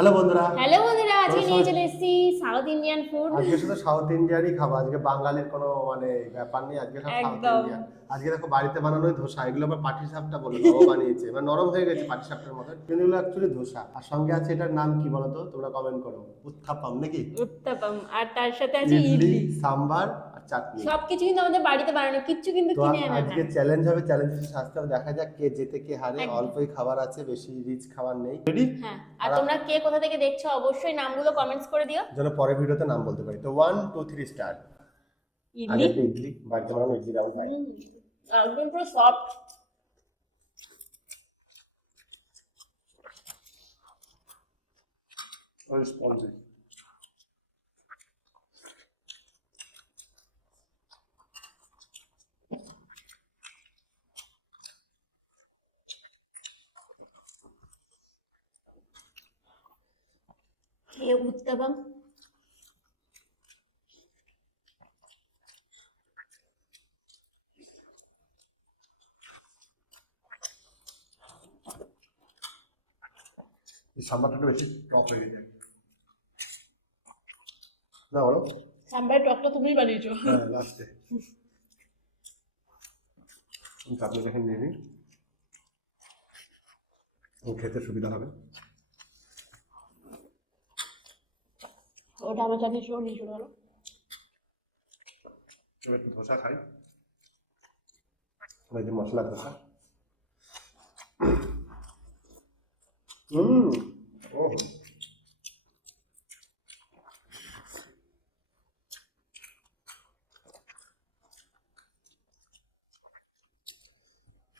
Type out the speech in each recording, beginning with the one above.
Hello বন্ধুরা, আজকে তোমরা নিয়ে সবাই চলে এসেছি সাউথ ইন্ডিয়ান ফুড। আজকে শুধু সাউথ ইন্ডিয়ানই খাবো। আজকে বাঙালির কোনো ব্যাপার নেই, আজকে সব সাউথ একদম। ইন্ডিয়ান। আজকে দেখো বাড়িতে বানানোই ধোসা, এগুলো আবার পাটি সাপটা বলে বাবা বানিয়েছে, এবার নরম হয়ে গেছে পাটি সাপটার মতো, কিন্তু এগুলো অ্যাকচুয়ালি ধোসা। আর সঙ্গে আছে, এটার নাম কি বলো তো, তোমরা কমেন্ট করো। উত্থাপাম নাকি? উত্তাপাম, আর তার সাথে আছে ইডলি, ইডলি। সাম্বার আর চাটনি। সবকিছু কিন্তু আমাদের বাড়িতে বানানো, কিচ্ছু কিন্তু তো কিনে আনা না। আজকে চ্যালেঞ্জ হবে, চ্যালেঞ্জের সাথে দেখা যাক কে জেতে কে হারে। একদম। অল্পই খাবার আছে, বেশি রিচ খাবার নেই। রেডি? হ্যাঁ, আর আর তোমরা কে কোথা থেকে দেখছো অবশ্যই নামগুলো কমেন্টস করে দিও। যেন পরের ভিডিওতে নাম বলতে পারি। তো 1 2 3 স্টার্ট। আগে ইডলি। একটা ইডলি, বাড়িতে বানানো ইডলি যেমন খাই। একদম পুরো সফট। ওই স্পঞ্জি। এই উত্তাপাম। এই সাম্বারটা একটু বেশি টক হয়ে যায় না বলো? সাম্বার টকটা তুমিই বানিয়েছো। হ্যাঁ, লাস্টে চাটনি দেখে নিয়ে নিই, খেতে সুবিধা হবে। ওটা আমার চাটনি সহ নিয়ে চলে গেলো। এবার একটু ধোসা খাই, এই যে মশলা ধোসা। হুম, ও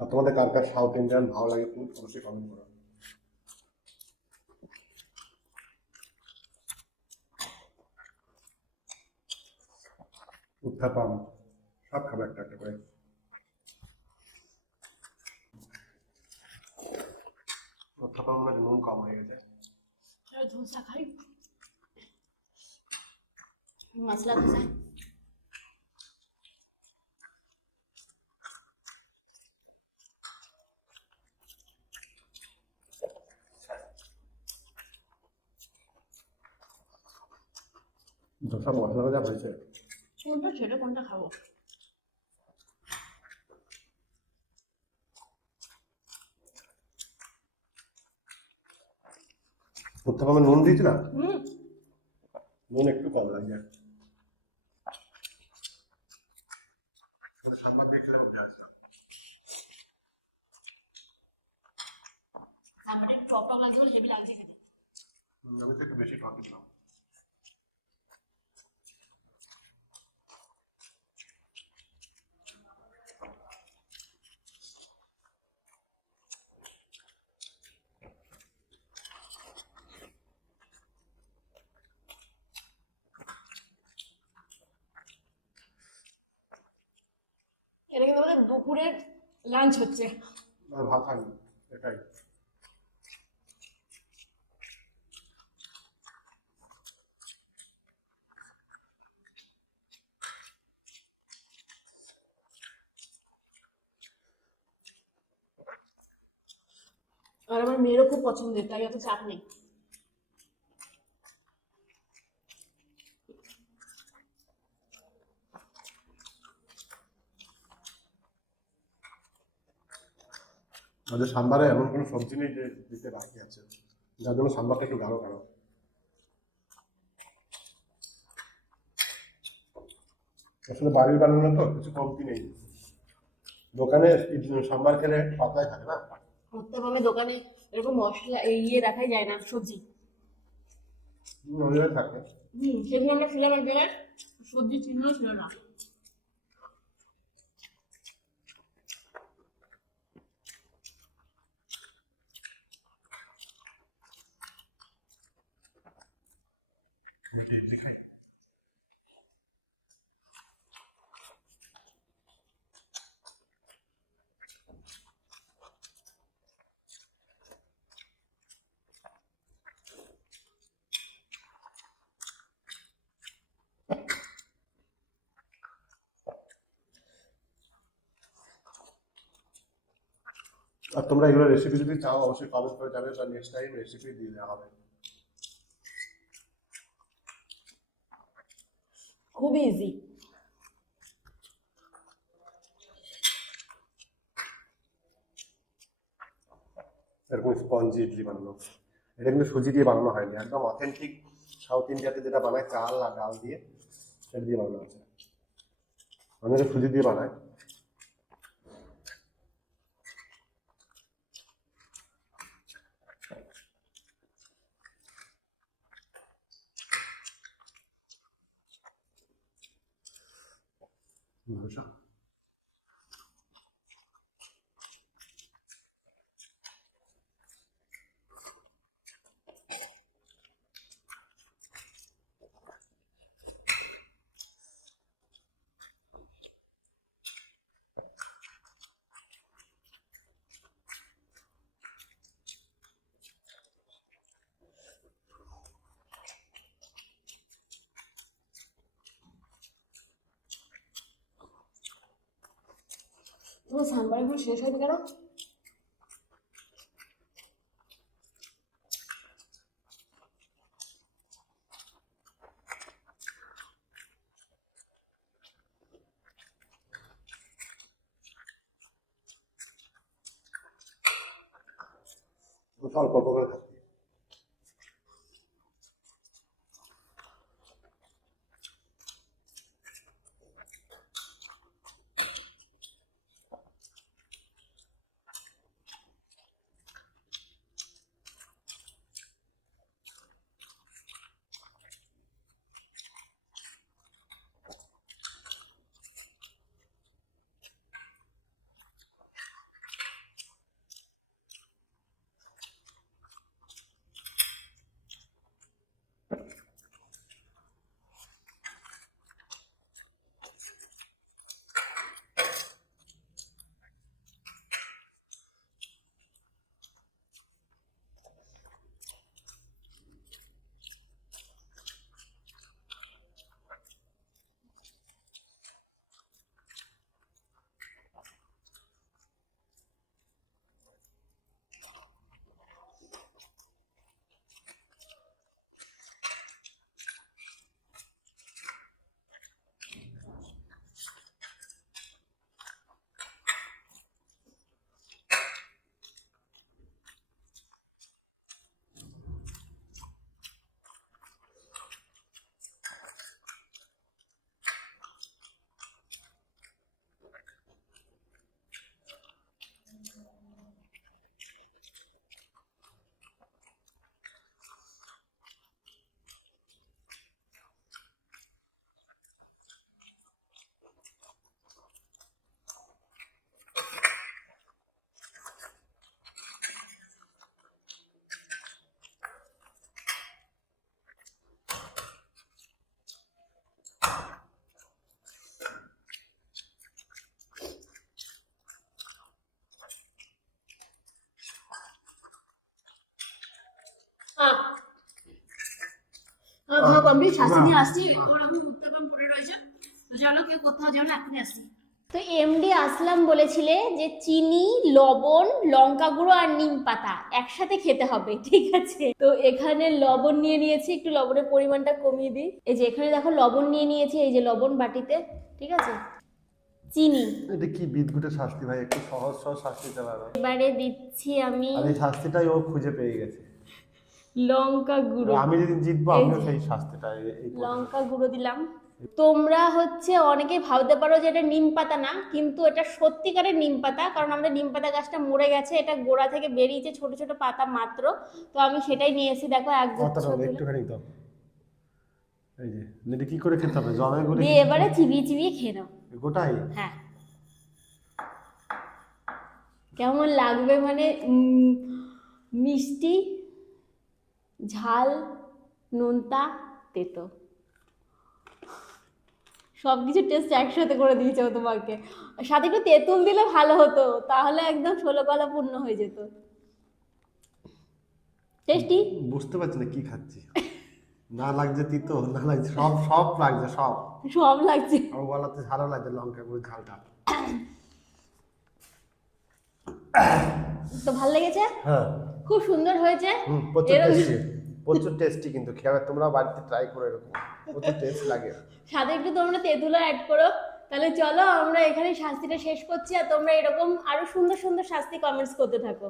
আর তোমাদের কার কার সাউথ ইন্ডিয়ান ভালো লাগে ফুড অবশ্যই কমেন্ট করো। উত্থাপাম সব খাবে একটা একটা করে। উত্থাপাম মানে নুন কম হয়ে গেছে। ধোসা খাই, মশলা ধোসা। ধোসা মশলা যা হয়েছে। কোনটা ছেড়ে কোনটা খাবো? উত্থাপামে নুন দিয়েছিলাম, হুম। নুন একটু কম লাগে। সাম্বার দিয়ে খেলে মজা আসবে। সাম্বারটা একটু টক টক লাগছে বলে হেভি লাগছে খেতে। আমি তো একটু বেশি টক দিলাম। এটা কিন্তু আমাদের দুপুরের লাঞ্চ হচ্ছে। আর ভাত খাইনি, এটাই। আর আমার মেয়েরও খুব পছন্দের, তাই এত চাপ নেই। আমাদের সাম্বারে এমন কোনো সবজি নেই যে দিতে বাকি আছে, যার জন্য সাম্বারটা একটু গাঢ় গাঢ়। আসলে বাড়ির বানানো তো কিছু কমতি নেই। দোকানে সাম্বার খেলে পাতলাই থাকে না। উত্তপমে দোকানে এরকম মশলা ইয়ে রাখাই যায় না, সবজি। নজরে থাকে। সেদিন আমরা ছিলাম এক জায়গায়, সবজি চিহ্ন ছিল না। আর তোমরা এগুলো রেসিপি যদি চাও অবশ্যই কমেন্ট করে জানাবে, বা নেক্সট টাইম রেসিপি দিয়ে দেওয়া হবে। খুব ইজি। এরকম স্পঞ্জি ইডলি বানানো, এটা কিন্তু সুজি দিয়ে বানানো হয়নি, একদম অথেন্টিক সাউথ ইন্ডিয়াতে যেটা বানায় চাল আর ডাল দিয়ে, সেটা দিয়ে বানানো হয়েছে। অনেকে সুজি দিয়ে বানায়। তোমার সাম্বার এগুলো শেষ হয়নি কেন? অল্প অল্প করে খাচ্ছি। আমি শাস্তি দিয়ে আসছি, ওর এখন উত্তাপন পড়ে রয়েছে। তো চলো, কেউ কোথাও যাও না, এখনই আসছি। তো এমডি আসলাম বলেছিলে যে চিনি, লবণ, লঙ্কা গুঁড়ো আর নিম পাতা একসাথে খেতে হবে, ঠিক আছে? তো এখানে লবণ নিয়ে নিয়েছি, একটু লবণের পরিমাণটা কমিয়ে দিই। এই যে এখানে দেখো লবণ নিয়ে নিয়েছি, এই যে লবণ বাটিতে, ঠিক আছে? চিনি, এটা কি বিদঘুটে শাস্তি ভাই, একটু সহজ সহজ শাস্তি চালানো। এবারে দিচ্ছি আমি আর এই শাস্তিটাই ও খুঁজে পেয়ে গেছে। লঙ্কা গুঁড়ো। আমি যেদিন জিতবো এই আমিও যে সেই শাস্তিটা লঙ্কা গুঁড়ো দিলাম। তোমরা হচ্ছে অনেকেই ভাবতে পারো যে এটা নিম পাতা না, কিন্তু এটা সত্যিকারের নিম পাতা, কারণ আমাদের নিম পাতা গাছটা মরে গেছে, এটা গোড়া থেকে বেরিয়েছে ছোট ছোট পাতা মাত্র। তো আমি সেটাই নিয়ে এসেছি, দেখো এক গুচ্ছ তুলে। একটুখানি দাও। এই যে এটা কি করে খেতে হবে, জমে করে দিয়ে এবারে চিবিয়ে চিবিয়ে খেয়ে নাও। গোটাই? হ্যাঁ, কেমন লাগবে মানে মিষ্টি, ঝাল, নোনতা, তেতো, সবকিছু টেস্ট একসাথে করে দিয়েছে ও তোমাকে। সাথে একটু তেঁতুল দিলে ভালো হতো, তাহলে একদম 16 কলা পূর্ণ হয়ে যেত। টেস্টি? বুঝতে পারছি না কি খাচ্ছি। না লাগছে তিতো, না লাগছে সব সব লাগছে সব সব লাগছে। আমার গলাতে ঝালও লাগছে, লঙ্কা গুঁড়ো ঝালটা। তো ভালো লেগেছে? হ্যাঁ, খুব সুন্দর হয়েছে। প্রচুর এরকম টেস্টি। প্রচুর টেস্টি, কিন্তু খেয়ে তোমরা বাড়িতে ট্রাই করো, এরকম প্রচুর টেস্ট লাগে। সাথে একটু তোমরা তেঁতুলও অ্যাড করো। তাহলে চলো আমরা এখানে শাস্তিটা শেষ করছি, আর তোমরা এরকম আরো সুন্দর সুন্দর শাস্তি কমেন্টস করতে থাকো।